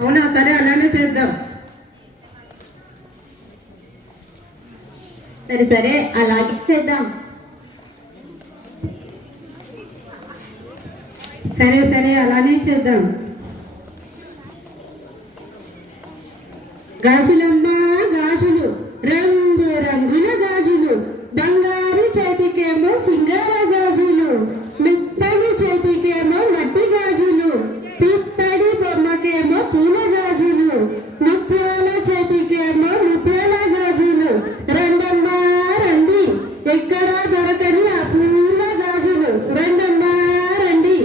అవునా, సరే అలానే చేద్దాం. సరే సరే అలాగే చేద్దాం. సరే సరే అలానే చేద్దాం. గాజులమ్మా గాజులు, రంగు రంగుల గాజులు, బంగారు చేతికేమో సింగార గాజులు, మిత్తడి చేతికేమో మట్టి గాజులు, పిత్తడి బొమ్మకేమో పూల గాజులు, ముత్యాల చేతికేమో ముత్యాల గాజులు. రెండమ్మా రండి, ఎక్కడా దొరకని అపూర్వ గాజులు. రెండమ్మా రండి.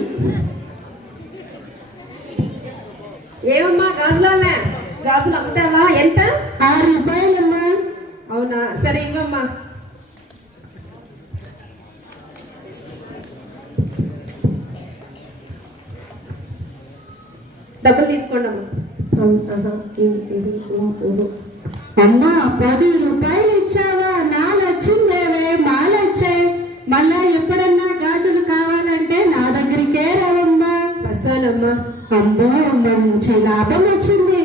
ఏమమ్మా గాజులమ్మా, గాజులు అమ్ముతావా? ఎంత? 6 రూపాయలమ్మా. అవునా, సరే ఇవ్వమ్మా. డబ్బులు తీసుకోండి అమ్మా. అమ్మా 10 రూపాయలు ఇచ్చావా? నాలొచ్చిందేవే మాలొచ్చాయి. మళ్ళా ఎప్పుడన్నా గాజులు కావాలంటే నా దగ్గరికే రావమ్మా. వస్తానమ్మా. అమ్మో మంచి లాభం వచ్చింది.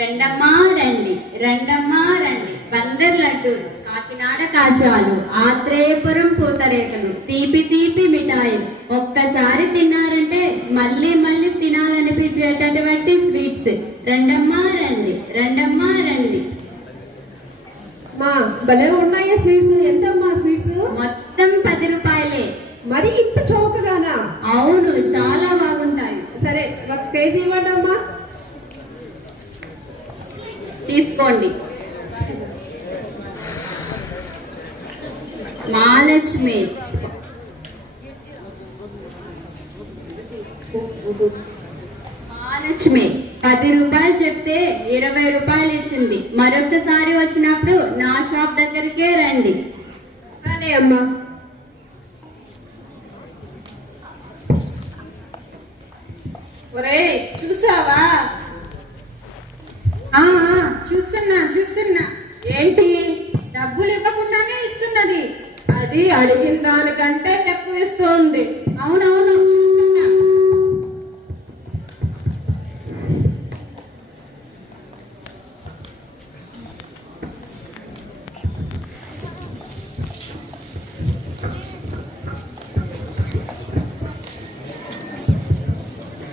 రెండమ్మా రండి, రెండమ్మా రండి. బందర్ లడ్డూలు, కాకినాడ కాజాలు, ఆత్రేయపురం పూతరేకలు, తీపి తీపి మిఠాయి. ఒక్కసారి తిన్నారంటే మళ్ళీ మళ్ళీ తినాలనిపించేటటువంటి స్వీట్స్. రెండమ్మా రండి, రెండమ్మా రండి. మా భలే ఉన్నాయా స్వీట్స్? ఎంతమ్మా స్వీట్స్? మొత్తం 10 రూపాయలే. మరి ఇంత చౌకగానా? అవును, చాలా బాగుంటాయి. సరే 1 కేజీ ఇవ్వండి అమ్మా. తీసుకోండి. మహాలక్ష్మి మహాలక్ష్మి 10 రూపాయలు చెప్తే 20 రూపాయలు ఇచ్చింది. మరొకసారి వచ్చినప్పుడు నా షాప్ దగ్గరికే రండి. సరే అమ్మా. ఒరే చూసావా? చూస్తున్నా. ఏంటి, డబ్బులు ఇవ్వకుండానే ఇస్తున్నది? అది అడిగిన దానికంటే ఎక్కువ ఇస్తోంది. అవునవును చూస్తున్నా.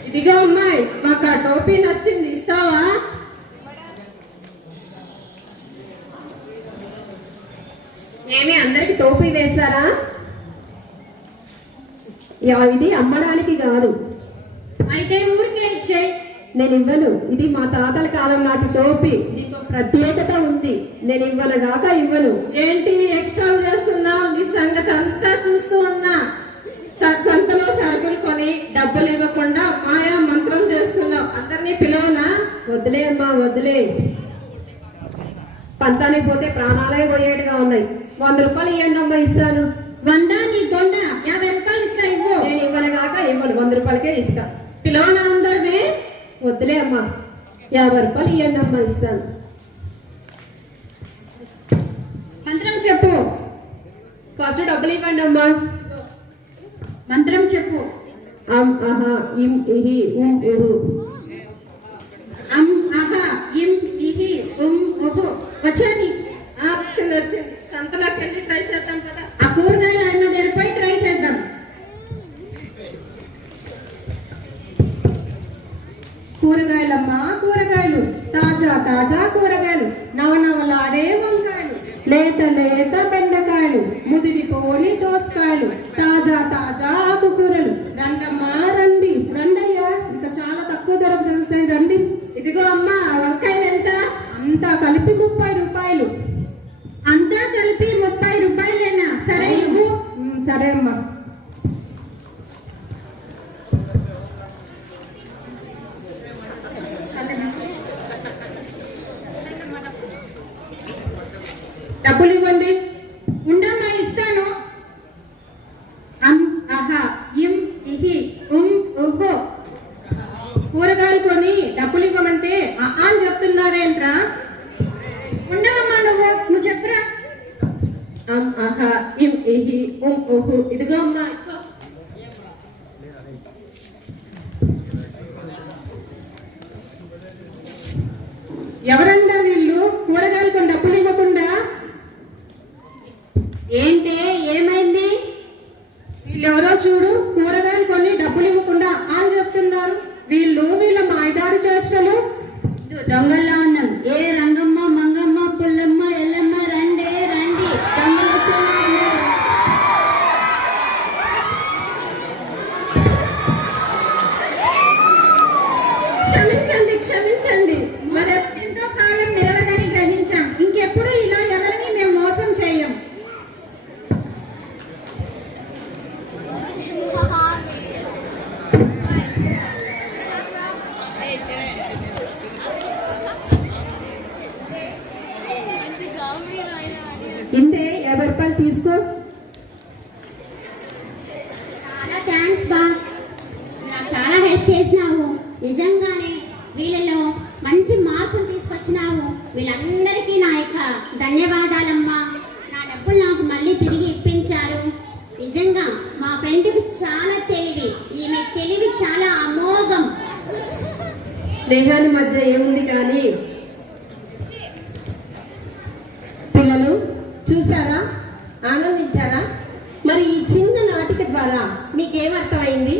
ఇదిగో అమ్మాయి, మాకు ఆ టోపీ నచ్చింది, ఇస్తావా? ఏమి అందరికి టోపీ వేశారా? ఇది అమ్మడానికి కాదు. అయితే ఊరికే ఇచ్చేయి. నేను ఇవ్వను. ఇది మా తాతల కాలం నాటి టోపీ. దీనికి ప్రత్యేకత ఉంది. నేను ఇవ్వనగాక ఇవ్వను. ఏంటి ఎక్స్ట్రాలు చేస్తున్నావు? నీ సంగతి అంతా చూస్తూ ఉన్నా. సంతలో సరుకులు కొని డబ్బులు ఇవ్వకుండా మాయా మంత్రం చేస్తున్నావు. అందరినీ పిలవనా? వదిలే అమ్మా, వదిలే. పంతానికి పోతే ప్రాణాలే పోయేట్టుగా ఉన్నాయి. 100 రూపాయలు ఇవ్వండి అమ్మా, ఇస్తాను. 100 నీ కొండ, 50 రూపాయలు ఇస్తా, ఇవ్వు. నేను ఇవ్వనగాక ఇవ్వను. 100 రూపాయలకే ఇస్తా. పిలవనా అందరినీ? వద్దులే అమ్మా, 50 రూపాయలు ఇవ్వండి అమ్మా, ఇస్తాను. మంత్రం చెప్పు. ఫస్ట్ డబ్బులు ఇవ్వండి అమ్మా. మంత్రం చెప్పు. అం అహా ఇం ఇహి ఉం ఉహు. అం అహా ఇం ఇహి ఉం ఉహు. వచ్చాని. వచ్చింది. సంతలోకి వెళ్ళి ట్రై చేద్దాం కదా. ఆ కూరగాయలు అన్న దగ్గరపై ట్రై చేద్దాం. కూరగాయలమ్మా కూరగాయలు, తాజా తాజా కూరగాయలు, నవనవలాడే వంకాయలు, లేత లేత బెండకాయలు, ముదిరిపోని దోసకాయలు, తాజా తాజా ఆకుకూరలు. రండమ్మా రండి, రండయ్యా, ఇంకా చాలా తక్కువ ధర దొరుకుతాయి, రండి. ఇదిగో అమ్మా, వంకాయలు ఎంత? అంతా కలిపి 30 రూపాయలు. అంతా కలిపి 30 రూపాయలేనా? సరే ఇవ్వు. సరే అమ్మా. డబ్బులు ఇవ్వండి. ఉండమ్మా, ఇస్తాను. అం అహా ఇం ఇహి ఉం ఉహు. కూరగాయలు కొని డబ్బులు ఇవ్వమంటే ఆలు చెప్తున్నారేంట్రా? ఉండవమ్మా, నువ్వు చెప్పురా. అం అహా ఇం ఇహి ఉం ఉహు. ఇదిగో అమ్మా, ఇదిగో. ఎవరండా వీళ్ళు కూరగాయలు కొన్ని డబ్బులు ఇవ్వకుండా? ఏంటే ఏమైంది? వీళ్ళెవరో చూడు, కూరగాయలు కొన్ని డబ్బులు ఇవ్వకుండా అని చెప్తున్నారు. వీళ్ళ మాయదారి చేష్టలు. దొంగల్లా ఉన్నాం. ఏ రంగమ్మ మంగమ్మ పుల్లమ్మ ఎల్లమ్మ రండి రండి, దొంగలు వచ్చేవాళ్ళు. క్షమించండి. మరి ఎంతో కాలం నిలవదని గ్రహించాం. ఇంకెప్పుడు ఇలా ఎవరిని మేము మోసం చేయం. ఇంతే 50 రూపాయలు తీసుకో. చాలా థ్యాంక్స్ బా, నాకు చాలా హెల్ప్ చేసినావు. నిజంగానే వీళ్ళలో మంచి మార్పులు తీసుకొచ్చినావు. వీళ్ళందరికీ నా యొక్క ధన్యవాదాలమ్మా. నా డబ్బులు నాకు మళ్ళీ తిరిగి ఇప్పించారు. నిజంగా మా ఫ్రెండ్కి చాలా తెలివి, ఈమె తెలివి చాలా అమోఘం. స్నేహాల మధ్య ఏముంది కానీ పిల్లలు చూసారా, ఆనందించారా? మరి ఈ చిన్న నాటిక ద్వారా మీకేమర్థమైంది?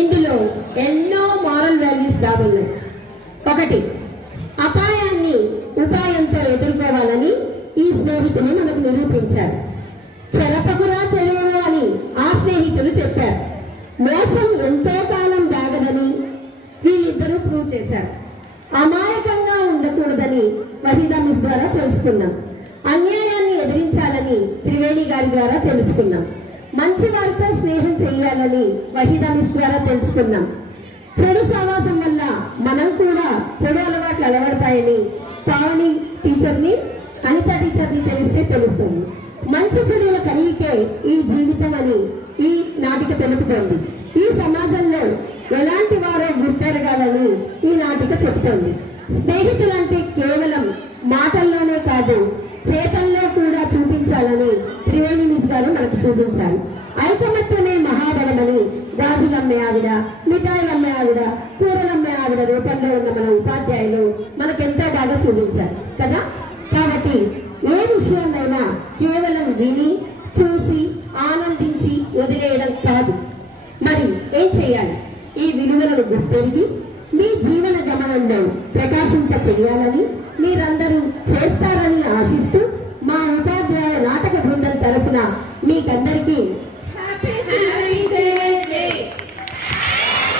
ఇందులో ఎన్నో మారల్ వాల్యూస్ దాగున్నాయి. ఒకటి, అపాయాన్ని ఉపాయంతో ఎదుర్కోవాలని ఈ స్నేహితులు మనకు నిరూపించారు. చెరపకురా చెడేవు అని ఆ స్నేహితులు చెప్పారు. మోసం ఎంతో కాలం దాగదని వీళ్ళిద్దరూ ప్రూవ్ చేశారు. అమాయకంగా ఉండకూడదని వహీదా మిస్ ద్వారా తెలుసుకున్నాం. అన్యాయాన్ని ఎదిరించాలని త్రివేణి గారి ద్వారా తెలుసుకున్నాం. మంచి వారితో స్నేహం చేయాలని వహీదా మిస్ ద్వారా తెలుసుకున్నాం. చెడు సహవాసం వల్ల మనం కూడా చెడు అలవాట్లు అలవడతాయని పావని టీచర్ని, అనిత టీచర్ని తెలిస్తే తెలుస్తుంది. మంచి చెడుల కలిగికే ఈ జీవితం అని ఈ నాటిక తెలుపుతోంది. ఈ సమాజంలో ఎలాంటి వారో గుర్తెరగాలని ఈ నాటిక చెబుతోంది. స్నేహితులంటే కేవలం మాటల్లోనే కాదు, చేతల్లో కూడా చూపించాలని త్రివేణి మిస్ గారు మనకు చూపించారు. ఐకమత్యమే మహాబలమని గాజులమ్మే ఆవిడ, మిఠాయిలమ్మే ఆవిడ, కూరలమ్మే ఆవిడ రూపంలో ఉన్న మన ఉపాధ్యాయులు మనకెంతో బాగా చూపించారు కదా. కాబట్టి ఏ విషయాన్నైనా కేవలం విని చూసి ఆనందించి వదిలేయడం కాదు. మరి ఏం చేయాలి? ఈ విలువలను గుర్తెరిగి మీ జీవన గమనంలో ప్రకాశింప చేయాలని మీరందరూ చేస్తారని ఆశిస్తూ మా ఉపాధ్యాయ నాటక బృందం తరఫున మీకందరికీ